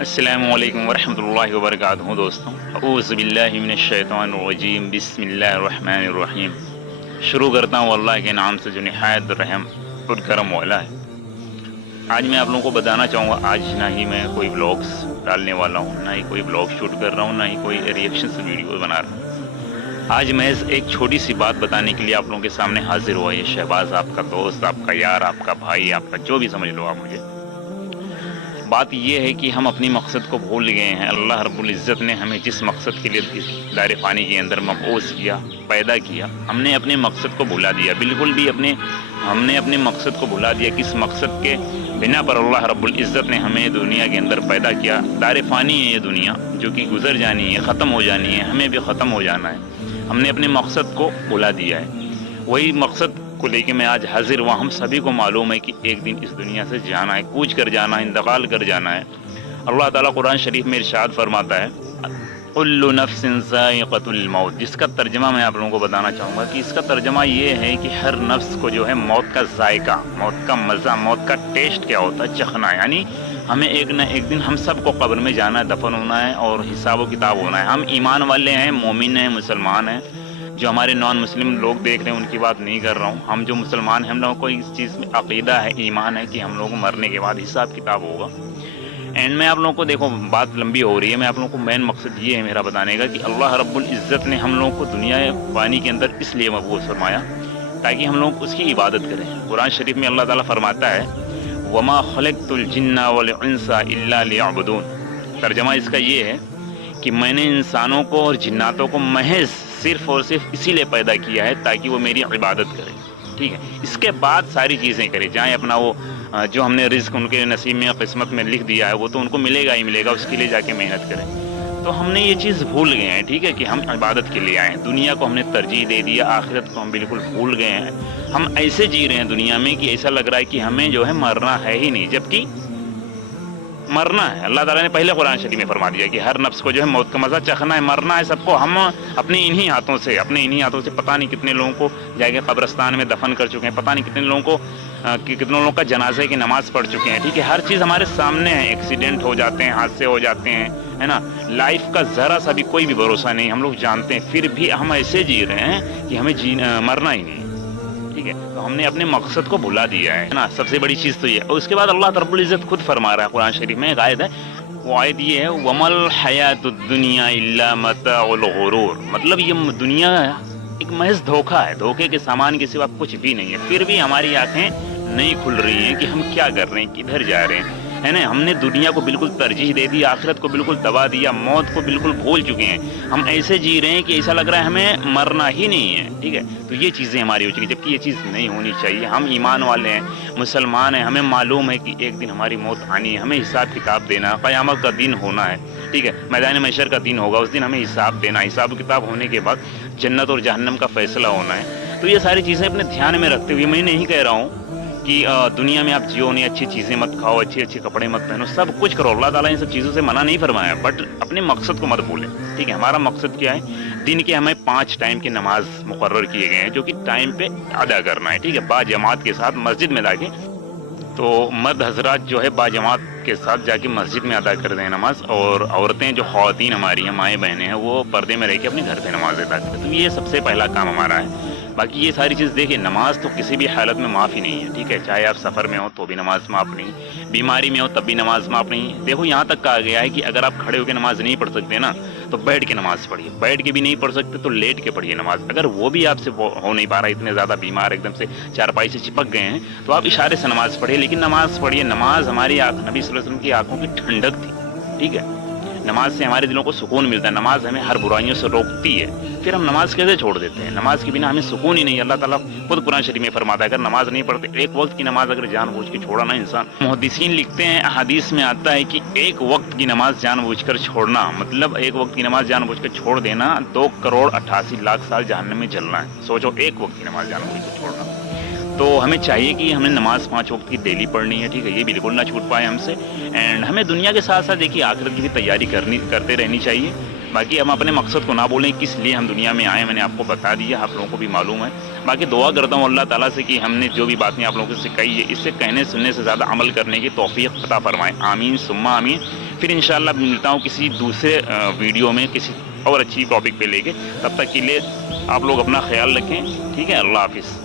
السلام علیکم ورحمۃ اللہ وبرکاتہ دوستوں، اعوذ باللہ من الشیطان الرجیم، بسم اللہ الرحمن الرحیم۔ شروع کرتا ہوں اللہ کے نام سے جو نہایت رحم اور کرم والا ہے۔ آج میں آپ لوگوں کو بتانا چاہوں گا، آج نہ ہی میں کوئی بلاگس ڈالنے والا ہوں، نہ ہی کوئی بلاگ شوٹ کر رہا ہوں، نہ ہی کوئی ریئیکشنس ویڈیو بنا رہا ہوں۔ آج محض ایک چھوٹی سی بات بتانے کے لیے آپ لوگوں کے سامنے حاضر ہوا۔ یہ شہباز آپ کا دوست، آپ کا یار، آپ کا بھائی، آپ کا جو بھی سمجھ لو آپ مجھے۔ بات یہ ہے کہ ہم اپنی مقصد کو بھول گئے ہیں۔ اللہ رب العزت نے ہمیں جس مقصد کے لیے اس دائرے فانی کے اندر مبعوث کیا، پیدا کیا، ہم نے اپنے مقصد کو بھلا دیا، بالکل بھی ہم نے اپنے مقصد کو بھلا دیا۔ کس مقصد کے بنا پر اللہ رب العزت نے ہمیں دنیا کے اندر پیدا کیا؟ دائرے فانی ہے یہ دنیا، جو کہ گزر جانی ہے، ختم ہو جانی ہے، ہمیں بھی ختم ہو جانا ہے۔ ہم نے اپنے مقصد کو بھلا دیا ہے۔ وہی مقصد کو لے کے میں آج حاضر ہوا۔ ہم سبھی کو معلوم ہے کہ ایک دن اس دنیا سے جانا ہے، کوچ کر جانا ہے، انتقال کر جانا ہے۔ اللہ تعالیٰ قرآن شریف میں ارشاد فرماتا ہے، کل نفس ذائقۃ الموت، جس کا ترجمہ میں آپ لوگوں کو بتانا چاہوں گا کہ اس کا ترجمہ یہ ہے کہ ہر نفس کو جو ہے موت کا ذائقہ، موت کا مزہ، موت کا ٹیسٹ کیا ہوتا ہے، چکھنا ہے۔ یعنی ہمیں ایک نہ ایک دن ہم سب کو قبر میں جانا ہے، دفن ہونا ہے اور حساب و کتاب ہونا ہے۔ ہم ایمان والے ہیں، مومن ہیں، مسلمان ہیں۔ جو ہمارے نان مسلم لوگ دیکھ رہے ہیں ان کی بات نہیں کر رہا ہوں۔ ہم جو مسلمان ہیں، ہم لوگوں کو اس چیز میں عقیدہ ہے، ایمان ہے کہ ہم لوگوں کو مرنے کے بعد حساب کتاب ہوگا۔ اینڈ میں آپ لوگوں کو، دیکھو بات لمبی ہو رہی ہے، میں آپ لوگوں کو مین مقصد یہ ہے میرا بتانے کا کہ اللہ رب العزت نے ہم لوگوں کو دنیا فانی کے اندر اس لیے مبعوث فرمایا تاکہ ہم لوگ اس کی عبادت کریں۔ قرآن شریف میں اللہ تعالیٰ فرماتا ہے، وما خلقت الجن والانس الا لیعبدون۔ ترجمہ اس کا یہ ہے کہ میں نے انسانوں کو اور جناتوں کو محض صرف اور صرف اسی لیے پیدا کیا ہے تاکہ وہ میری عبادت کریں، ٹھیک ہے؟ اس کے بعد ساری چیزیں کریں، جائیں اپنا وہ جو ہم نے رزق ان کے نصیب میں قسمت میں لکھ دیا ہے وہ تو ان کو ملے گا ہی ملے گا، اس کے لیے جا کے محنت کریں۔ تو ہم نے یہ چیز بھول گئے ہیں، ٹھیک ہے، کہ ہم عبادت کے لیے آئے ہیں۔ دنیا کو ہم نے ترجیح دے دیا، آخرت کو ہم بالکل بھول گئے ہیں۔ ہم ایسے جی رہے ہیں دنیا میں کہ ایسا لگ رہا ہے کہ ہمیں جو ہے مرنا ہے ہی نہیں، جبکہ مرنا ہے۔ اللہ تعالیٰ نے پہلے قرآن شریف میں فرما دیا کہ ہر نفس کو جو ہے موت کا مزہ چکھنا ہے، مرنا ہے سب کو۔ ہم اپنے انہی ہاتھوں سے پتہ نہیں کتنے لوگوں کو جا کے قبرستان میں دفن کر چکے ہیں، پتہ نہیں کتنے لوگوں کا جنازے کی نماز پڑھ چکے ہیں، ٹھیک ہے؟ ہر چیز ہمارے سامنے ہے، ایکسیڈنٹ ہو جاتے ہیں، حادثے ہو جاتے ہیں، ہے نا؟ لائف کا ذرا سا بھی کوئی بھی بھروسہ نہیں، ہم لوگ جانتے ہیں، پھر بھی ہم ایسے جی رہے ہیں کہ ہمیں مرنا ہی نہیں، ٹھیک ہے؟ تو ہم نے اپنے مقصد کو بھلا دیا ہے نا، سب سے بڑی چیز تو یہ ہے۔ اور اس کے بعد اللہ رب العزت خود فرما رہا ہے قرآن شریف میں، ایک آیت ہے، وہ آیت یہ ہے، وَمَا الْحَيَاةُ الدُّنْيَا إِلَّا مَتَاعُ الْغُرُورِ۔ مطلب یہ دنیا ایک محض دھوکہ ہے، دھوکے کے سامان کے سوا کچھ بھی نہیں ہے۔ پھر بھی ہماری آنکھیں نہیں کھل رہی ہیں کہ ہم کیا کر رہے ہیں، کدھر جا رہے ہیں، ہے نا؟ ہم نے دنیا کو بالکل ترجیح دے دی، آخرت کو بالکل دبا دیا، موت کو بالکل بھول چکے ہیں۔ ہم ایسے جی رہے ہیں کہ ایسا لگ رہا ہے ہمیں مرنا ہی نہیں ہے، ٹھیک ہے؟ تو یہ چیزیں ہماری ہو چکی، جبکہ یہ چیز نہیں ہونی چاہیے۔ ہم ایمان والے ہیں، مسلمان ہیں، ہمیں معلوم ہے کہ ایک دن ہماری موت آنی ہے، ہمیں حساب کتاب دینا، قیامت کا دن ہونا ہے، ٹھیک ہے؟ میدان محشر کا دن ہوگا، اس دن ہمیں حساب دینا، حساب کتاب ہونے کے بعد جنت اور جہنم کا فیصلہ ہونا ہے۔ تو یہ ساری چیزیں اپنے دھیان میں رکھتے ہوئے، میں نہیں کہہ رہا ہوں کہ دنیا میں آپ جیو نہیں، اچھی چیزیں مت کھاؤ، اچھے کپڑے مت پہنو، سب کچھ کرو، اللہ تعالیٰ ان سب چیزوں سے منع نہیں فرمایا، بٹ اپنے مقصد کو مت بھولیں، ٹھیک ہے؟ ہمارا مقصد کیا ہے؟ دن کے ہمیں 5 ٹائم کی نماز مقرر کیے گئے ہیں جو کہ ٹائم پہ ادا کرنا ہے، ٹھیک ہے؟ با جماعت کے ساتھ مسجد میں جا کے، تو مرد حضرات جو ہے با جماعت کے ساتھ جا کے مسجد میں ادا کر دیں نماز، اور عورتیں جو خواتین ہماری ہیں، مائیں بہنیں ہیں، وہ پردے میں رہ کے اپنے گھر پہ نماز ادا کریں۔ تو یہ سب سے پہلا کام ہمارا ہے۔ باقی یہ ساری چیز دیکھیں، نماز تو کسی بھی حالت میں معاف ہی نہیں ہے، ٹھیک ہے؟ چاہے آپ سفر میں ہو تو بھی نماز معاف نہیں، بیماری میں ہو تب بھی نماز معاف نہیں۔ دیکھو یہاں تک کہا گیا ہے کہ اگر آپ کھڑے ہو کے نماز نہیں پڑھ سکتے نا تو بیٹھ کے نماز پڑھیے، بیٹھ کے بھی نہیں پڑھ سکتے تو لیٹ کے پڑھیے نماز۔ اگر وہ بھی آپ سے ہو نہیں پا رہا، اتنے زیادہ بیمار ایک دم سے چارپائی سے چپک گئے ہیں، تو آپ اشارے سے نماز پڑھیے، لیکن نماز پڑھیے۔ نماز ہماری نبی صلی اللہ علیہ وسلم کی آنکھوں کی ٹھنڈک تھی، ٹھیک ہے؟ نماز سے ہمارے دلوں کو سکون ملتا ہے، نماز ہمیں ہر برائیوں سے روکتی ہے۔ پھر ہم نماز کیسے چھوڑ دیتے ہیں؟ نماز کے بنا ہمیں سکون ہی نہیں۔ اللہ تعالیٰ خود قرآن شریف میں فرماتا ہے، اگر نماز نہیں پڑھتے، ایک وقت کی نماز اگر جان بوجھ کے چھوڑا نا انسان، محدثین لکھتے ہیں، احادیث میں آتا ہے کہ ایک وقت کی نماز جان بوجھ کر چھوڑنا، مطلب ایک وقت کی نماز جان بوجھ کر چھوڑ دینا 2,88,00,000 سال جہنم میں جلنا ہے۔ سوچو، ایک وقت کی نماز جان بوجھ کر چھوڑنا۔ تو ہمیں چاہیے کہ ہمیں نماز 5 وقت کی ڈیلی پڑھنی ہے، ٹھیک ہے؟ یہ بالکل نہ چھوٹ پائے ہم سے۔ اینڈ ہمیں دنیا کے ساتھ ساتھ دیکھیے آخرت کی بھی تیاری کرتے رہنی چاہیے۔ باقی ہم اپنے مقصد کو نہ بولیں، کس لیے ہم دنیا میں آئے، میں نے آپ کو بتا دیا، آپ لوگوں کو بھی معلوم ہے۔ باقی دعا کرتا ہوں اللہ تعالیٰ سے کہ ہم نے جو بھی باتیں آپ لوگوں سے کہی ہے، اس سے کہنے سننے سے زیادہ عمل کرنے کی توفیق عطا فرمائے، آمین ثم آمین۔ پھر انشاءاللہ ملتا ہوں کسی دوسرے ویڈیو میں کسی اور اچھی ٹاپک پہ لے کے. تب تک کے لیے آپ لوگ اپنا خیال رکھیں. ٹھیک ہے, اللہ حافظ.